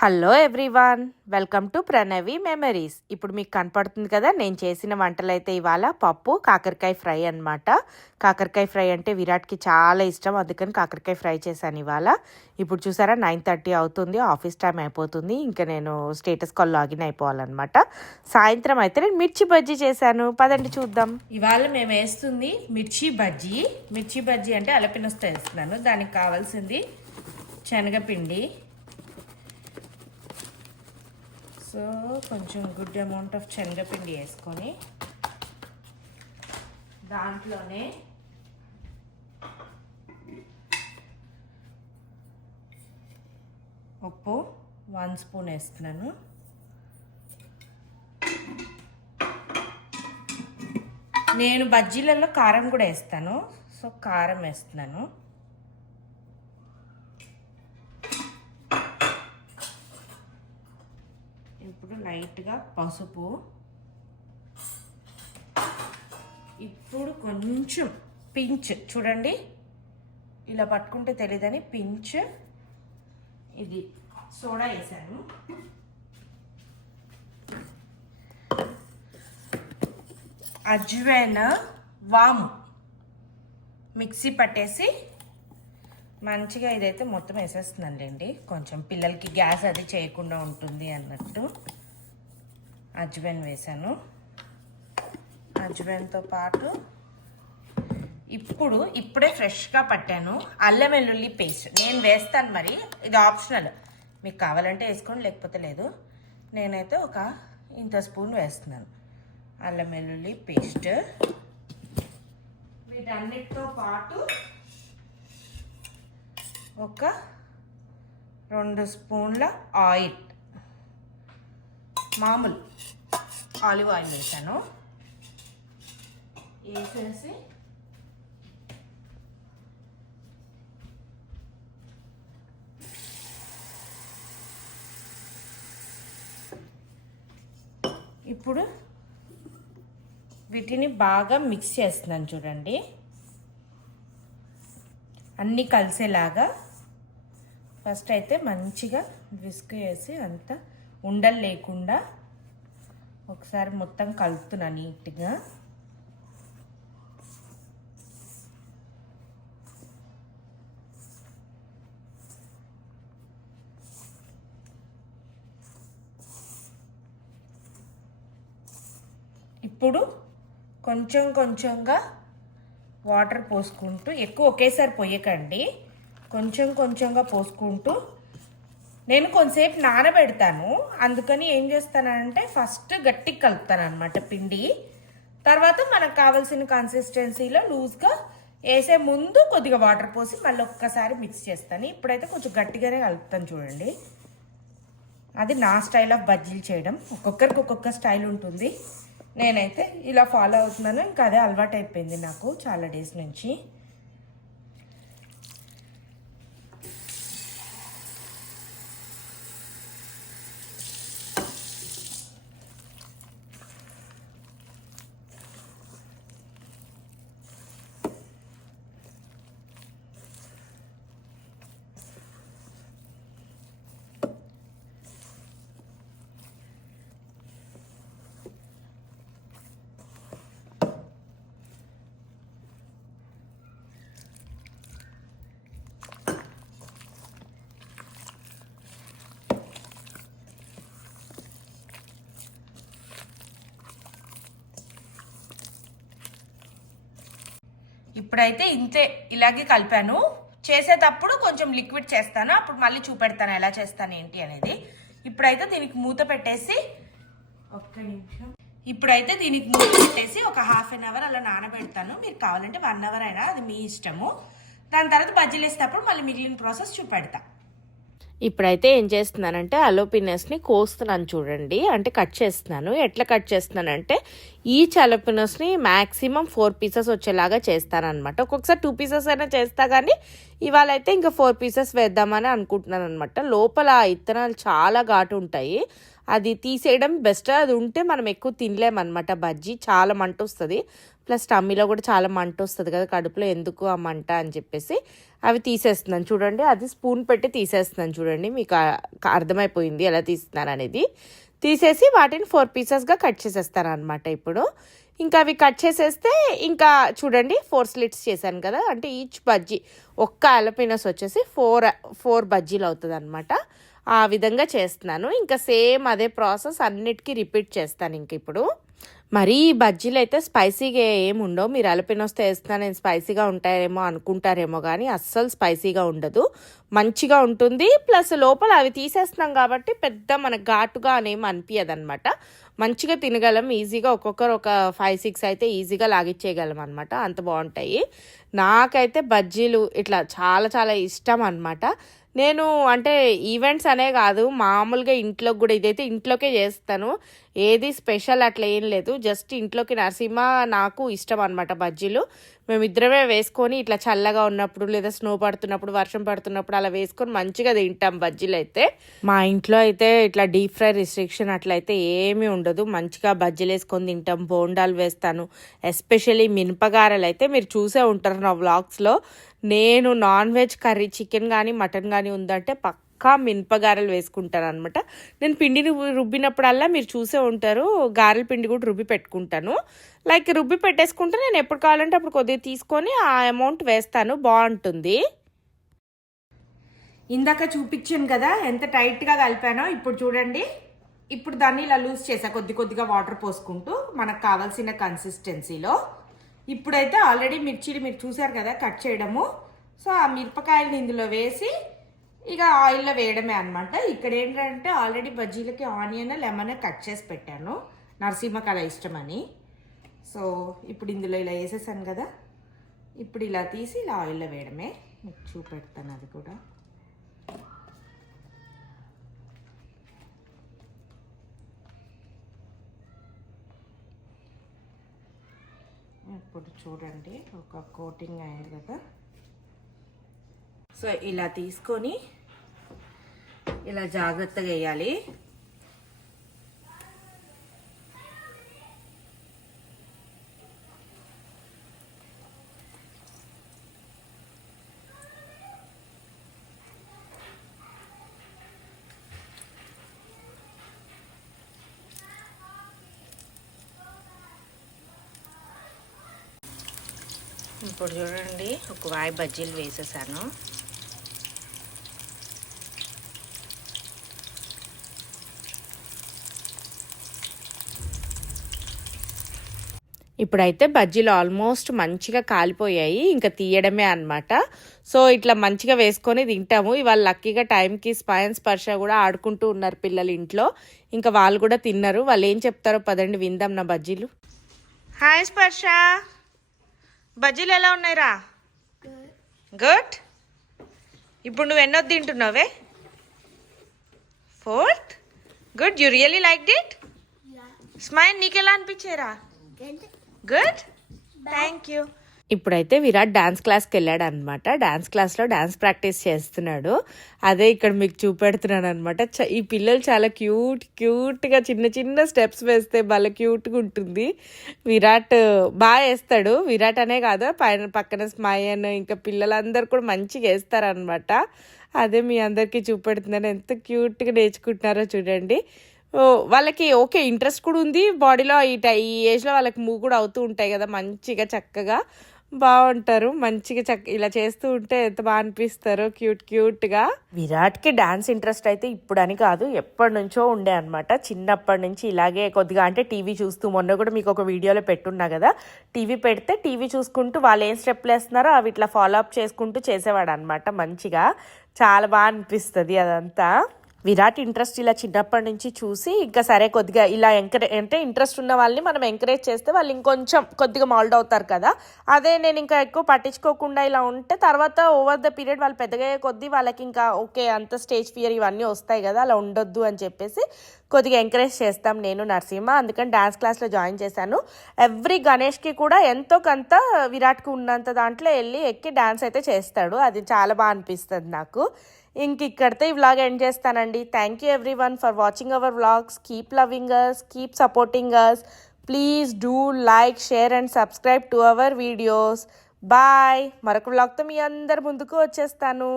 Hello everyone, welcome to Pranavi memories. ఇప్పుడు మీకు కనపడుతుంది కదా, నేను చేసిన వంటలు అయితే ఇవాళ పప్పు కాకరకాయ ఫ్రై అనమాట. కాకరకాయ ఫ్రై అంటే విరాట్కి చాలా ఇష్టం, అందుకని కాకరకాయ ఫ్రై చేశాను ఇవాళ. ఇప్పుడు చూసారా 9:30 అవుతుంది, ఆఫీస్ టైం అయిపోతుంది. ఇంకా నేను స్టేటస్ కాల్ లాగిన్ అయిపోవాలన్నమాట. సాయంత్రం అయితే నేను మిర్చి బజ్జీ చేశాను, పదండి చూద్దాం. ఇవాళ మేము వేస్తుంది మిర్చి బజ్జీ. మిర్చి బజ్జీ అంటే అలపినొస్తే వేస్తున్నాను. దానికి కావాల్సింది శనగపిండి, సో కొంచెం గుడ్ అమౌంట్ ఆఫ్ శనగపిండి వేసుకొని దాంట్లోనే ఉప్పు 1 స్పూన్ వేస్తున్నాను. నేను బజ్జీలలో కారం కూడా వేస్తాను, సో కారం వేస్తున్నాను. ఇప్పుడు లైట్గా పసుపు, ఇప్పుడు కొంచెం పించ్, చూడండి ఇలా పట్టుకుంటే తెలియదని పించ్ ఇది సోడా వేసాను. అజ్వైన్, వాము మిక్సీ పట్టేసి మంచిగా ఇదైతే మొత్తం వేసేస్తున్నానులేండి, కొంచెం పిల్లలకి గ్యాస్ అది చేయకుండా ఉంటుంది అన్నట్టు. అజ్వైన్ వేసాను. అజ్వైన్తో పాటు ఇప్పుడే ఫ్రెష్గా పట్టాను అల్లం వెల్లుల్లి పేస్ట్. నేను వేస్తాను, మరి ఇది ఆప్షనల్, మీకు కావాలంటే వేసుకోండి, లేకపోతే లేదు. నేనైతే ఒక ఇంత స్పూన్ వేస్తున్నాను అల్లం వెల్లుల్లి పేస్ట్. వీటన్నిటితో పాటు ఒక 2 స్పూన్ల ఆయిల్, మామూలు ఆలివ్ ఆయిల్ వేసాను. వేసేసి ఇప్పుడు వీటిని బాగా మిక్స్ చేస్తున్నాను, చూడండి అన్నీ కలిసేలాగా. ఫస్ట్ అయితే మంచిగా విస్క్ వేసి అంతా ఉండలు లేకుండా ఒకసారి మొత్తం కలుపుతున్నా నీట్గా. ఇప్పుడు కొంచెం కొంచెంగా వాటర్ పోసుకుంటూ, ఎక్కువ ఒకేసారి పోయకండి, కొంచెం కొంచెంగా పోసుకుంటూ. నేను కొంతసేపు నానబెడతాను, అందుకని ఏం చేస్తానంటే ఫస్ట్ గట్టిగా కలుపుతాను అనమాట పిండి. తర్వాత మనకు కావాల్సిన కన్సిస్టెన్సీలో లూజ్గా వేసే ముందు కొద్దిగా వాటర్ పోసి మళ్ళీ ఒక్కసారి మిక్స్ చేస్తాను. ఇప్పుడైతే కొంచెం గట్టిగానే కలుపుతాను, చూడండి. అది నా స్టైల్ ఆఫ్ బజ్జీలు చేయడం, ఒక్కొక్కరికి ఒక్కొక్క స్టైల్ ఉంటుంది. నేనైతే ఇలా ఫాలో అవుతున్నాను, ఇంకా అదే అలవాటు అయిపోయింది నాకు చాలా డేస్ నుంచి. ఇప్పుడైతే ఇంతే, ఇలాగే కలిపాను. చేసేటప్పుడు కొంచెం లిక్విడ్ చేస్తాను, అప్పుడు మళ్ళీ చూపెడతాను ఎలా చేస్తాను ఏంటి అనేది. ఇప్పుడైతే దీనికి మూత పెట్టేసి ఒక 1/2 అవర్ అలా నానబెడతాను. మీరు కావాలంటే 1 అవర్ అయినా, అది మీ ఇష్టము. దాని తర్వాత బజ్జీలు వేసేటప్పుడు మళ్ళీ మిగిలిన ప్రాసెస్ చూపెడతా. ఇప్పుడైతే ఏం చేస్తున్నానంటే అలోపినస్ని కోస్తున్నాను, చూడండి, అంటే కట్ చేస్తున్నాను. ఎట్లా కట్ చేస్తున్నానంటే ఈచ్ అలోపినస్ని మ్యాక్సిమం 4 పీసెస్ వచ్చేలాగా చేస్తానమాట. ఒక్కొక్కసారి 2 పీసెస్ అయినా చేస్తా, కానీ ఇవాళ అయితే ఇంకా 4 పీసెస్ వేద్దామని అనుకుంటున్నాను అనమాట. లోపల ఇత్తనాలు చాలా ఘాటు ఉంటాయి, అది తీసేయడం బెస్ట్. అది ఉంటే మనం ఎక్కువ తినలేమన్నమాట, బజ్జీ చాలా మంట వస్తుంది. ప్లస్ టమ్మీలో కూడా చాలా మంట వస్తుంది కదా కడుపులో, ఎందుకు ఆ మంట అని చెప్పేసి అవి తీసేస్తున్నాను. చూడండి, అది స్పూన్ పెట్టి తీసేస్తున్నాను. చూడండి, మీకు అర్థమైపోయింది ఎలా తీస్తున్నాను అనేది. తీసేసి వాటిని 4 పీసెస్గా కట్ చేసేస్తాను అనమాట. ఇప్పుడు ఇంకా అవి కట్ చేసేస్తే ఇంకా చూడండి 4 స్లిట్స్ చేశాను కదా, అంటే ఈచ్ బజ్జీ ఒక్క అలపినస్ వచ్చేసి 4 బజ్జీలు అవుతుంది అనమాట. ఆ విధంగా చేస్తున్నాను. ఇంకా సేమ్ అదే ప్రాసెస్ అన్నిటికీ రిపీట్ చేస్తాను. ఇంక ఇప్పుడు మరీ బజ్జీలు అయితే స్పైసీగా ఏమి ఉండవు. మీరు అలపినొస్తే వేస్తున్నా నేను స్పైసీగా ఉంటాయేమో అనుకుంటారేమో, కానీ అస్సలు స్పైసీగా ఉండదు, మంచిగా ఉంటుంది. ప్లస్ లోపల అవి తీసేస్తున్నాం కాబట్టి పెద్ద మనకు ఘాటుగా అనేమి అనిపించదు అనమాట. మంచిగా తినగలం ఈజీగా. ఒక్కొక్కరు ఒక 5-6 అయితే ఈజీగా లాగిచ్చేయగలం అనమాట, అంత బాగుంటాయి. నాకైతే బజ్జీలు ఇట్లా చాలా చాలా ఇష్టం అనమాట. నేను అంటే ఈవెంట్స్ అనే కాదు, మామూలుగా ఇంట్లోకి కూడా, ఇదైతే ఇంట్లోకే చేస్తాను. ఏది స్పెషల్ అట్లా ఏం లేదు, జస్ట్ ఇంట్లోకి. నరసింహ నాకు ఇష్టం అనమాట బజ్జీలు. మేమిద్దరమే వేసుకొని ఇట్లా చల్లగా ఉన్నప్పుడు లేదా స్నో పడుతున్నప్పుడు వర్షం పడుతున్నప్పుడు అలా వేసుకొని మంచిగా తింటాం బజ్జీలు అయితే. మా ఇంట్లో అయితే ఇట్లా డీప్ ఫ్రై రిస్ట్రిక్షన్ అట్లయితే ఏమీ ఉండదు. మంచిగా బజ్జీలు వేసుకొని తింటాం, బోండాలు వేస్తాను. ఎస్పెషల్లీ మినపగారెలు అయితే మీరు చూసే ఉంటారు నా వ్లాగ్స్లో. నేను నాన్ వెజ్ కర్రీ చికెన్ కానీ మటన్ కానీ ఉందంటే పక్కా మినపగారెలు వేసుకుంటాను అనమాట. నేను పిండిని రుబ్బినప్పుడల్లా మీరు చూసే ఉంటారు, గారెల పిండి కూడా రుబ్బి పెట్టుకుంటాను. లైక్ రుబ్బి పెట్టేసుకుంటే నేను ఎప్పుడు కావాలంటే అప్పుడు కొద్దిగా తీసుకొని ఆ అమౌంట్ వేస్తాను, బాగుంటుంది. ఇందాక చూపించాను కదా ఎంత టైట్గా కలిపానో. ఇప్పుడు చూడండి, ఇప్పుడు దాన్ని ఇలా లూజ్ చేసా, కొద్దిగా వాటర్ పోసుకుంటూ మనకు కావాల్సిన కన్సిస్టెన్సీలో. ఇప్పుడైతే ఆల్రెడీ మిర్చీలు మీరు చూసారు కదా కట్ చేయడము. సో ఆ మిరపకాయలని ఇందులో వేసి ఇక ఆయిల్లో వేయడమే అనమాట. ఇక్కడ ఏంటంటే ఆల్రెడీ బజ్జీలకి ఆనియన్ లెమన్ కట్ చేసి పెట్టాను, నరసింహకి అలా ఇష్టమని. సో ఇప్పుడు ఇందులో ఇలా వేసేసాను కదా, ఇప్పుడు ఇలా తీసి ఇలా ఆయిల్లో వేయడమే. మీకు చూపెడతాను అది కూడా. ఇప్పుడు చూడండి ఒక కోటింగ్ అయింది కదా. సో ఇలా తీసుకొని ఇలా జాగ్రత్తగా వేయాలి. ఇప్పుడు చూడండి ఒక వాయి బజ్జీలు వేసేసాను. ఇప్పుడైతే బజ్జీలు ఆల్మోస్ట్ మంచిగా కాలిపోయాయి, ఇంకా తీయడమే అనమాట. సో ఇట్లా మంచిగా వేసుకొని తింటాము. ఇవాళ లక్కీగా టైంకి స్పర్శ కూడా ఆడుకుంటూ ఉన్నారు పిల్లలు ఇంట్లో, ఇంకా వాళ్ళు కూడా తిన్నారు. వాళ్ళు ఏం చెప్తారో పదండి విందాం నా బజ్జీలు. హాయ్ స్పర్శ, బజ్జీలు ఎలా ఉన్నాయిరా? గుడ్. ఇప్పుడు నువ్వు ఎన్నోది తింటున్నావే? 4th. Good. You really like it? Smile, నీకు ఎలా అనిపించేరా? Good, thank you. ఇప్పుడైతే విరాట్ డాన్స్ క్లాస్కి వెళ్ళాడు అనమాట. డాన్స్ క్లాస్లో డాన్స్ ప్రాక్టీస్ చేస్తున్నాడు. అదే ఇక్కడ మీకు చూపెడుతున్నాను అనమాట. ఈ పిల్లలు చాలా క్యూట్గా చిన్న చిన్న స్టెప్స్ వేస్తే భలే క్యూట్గా ఉంటుంది. విరాట్ బాగా వేస్తాడు. విరాట్ అనే కాదు, పక్కన స్మైన్ ఇంకా పిల్లలందరూ కూడా మంచిగా వేస్తారనమాట. అదే మీ అందరికీ చూపెడుతున్నాను, ఎంత క్యూట్గా నేర్చుకుంటున్నారో చూడండి. వాళ్ళకి ఓకే ఇంట్రెస్ట్ కూడా ఉంది బాడీలో. ఈ ఏజ్లో వాళ్ళకి మూవ్ కూడా అవుతూ ఉంటాయి కదా, మంచిగా చక్కగా బాగుంటారు. మంచిగా ఇలా చేస్తూ ఉంటే ఎంత బాగా అనిపిస్తారో క్యూట్గా. విరాట్కి డాన్స్ ఇంట్రెస్ట్ అయితే ఇప్పుడు అని కాదు, ఎప్పటి నుంచో ఉండే అనమాట. చిన్నప్పటి నుంచి ఇలాగే కొద్దిగా అంటే టీవీ చూస్తూ, మొన్న కూడా మీకు ఒక వీడియోలో పెట్టున్నా కదా, టీవీ పెడితే టీవీ చూసుకుంటూ వాళ్ళు ఏం స్టెప్లు వేస్తున్నారో అవి ఇట్లా ఫాలో అప్ చేసుకుంటూ చేసేవాడు అనమాట. మంచిగా చాలా బాగా అనిపిస్తుంది అదంతా. విరాట్ ఇంట్రెస్ట్ ఇలా చిన్నప్పటి నుంచి చూసి ఇంకా సరే కొద్దిగా ఇలా అంటే ఇంట్రెస్ట్ ఉన్న వాళ్ళని మనం ఎంకరేజ్ చేస్తే వాళ్ళు ఇంకొంచెం కొద్దిగా మౌల్డ్ అవుతారు కదా. అదే నేను ఇంకా ఎక్కువ పట్టించుకోకుండా ఇలా ఉంటే తర్వాత ఓవర్ ద పీరియడ్ వాళ్ళు పెద్దగా కొద్దీ వాళ్ళకి ఇంకా ఓకే అంత స్టేజ్ ఫియర్ ఇవన్నీ వస్తాయి కదా, అలా ఉండొద్దు అని చెప్పేసి కొద్దిగా ఎంకరేజ్ చేస్తాం నేను నరసింహ. అందుకని డాన్స్ క్లాస్లో జాయిన్ చేశాను. ఎవ్రీ గణేష్కి కూడా ఎంతో కొంత విరాట్కి ఉన్నంత దాంట్లో వెళ్ళి ఎక్కి డాన్స్ అయితే చేస్తాడు. అది చాలా బాగా అనిపిస్తుంది నాకు. ఇంక ఇక్కడితో ఈ వ్లాగ్ ఎండ్ చేస్తానండి. Thank you everyone for watching our vlogs. Keep loving us, keep supporting us. Please do like, share and subscribe to our videos. Bye. మరొక వ్లాగ్తో మీ అందరి ముందుకు వచ్చేస్తాను.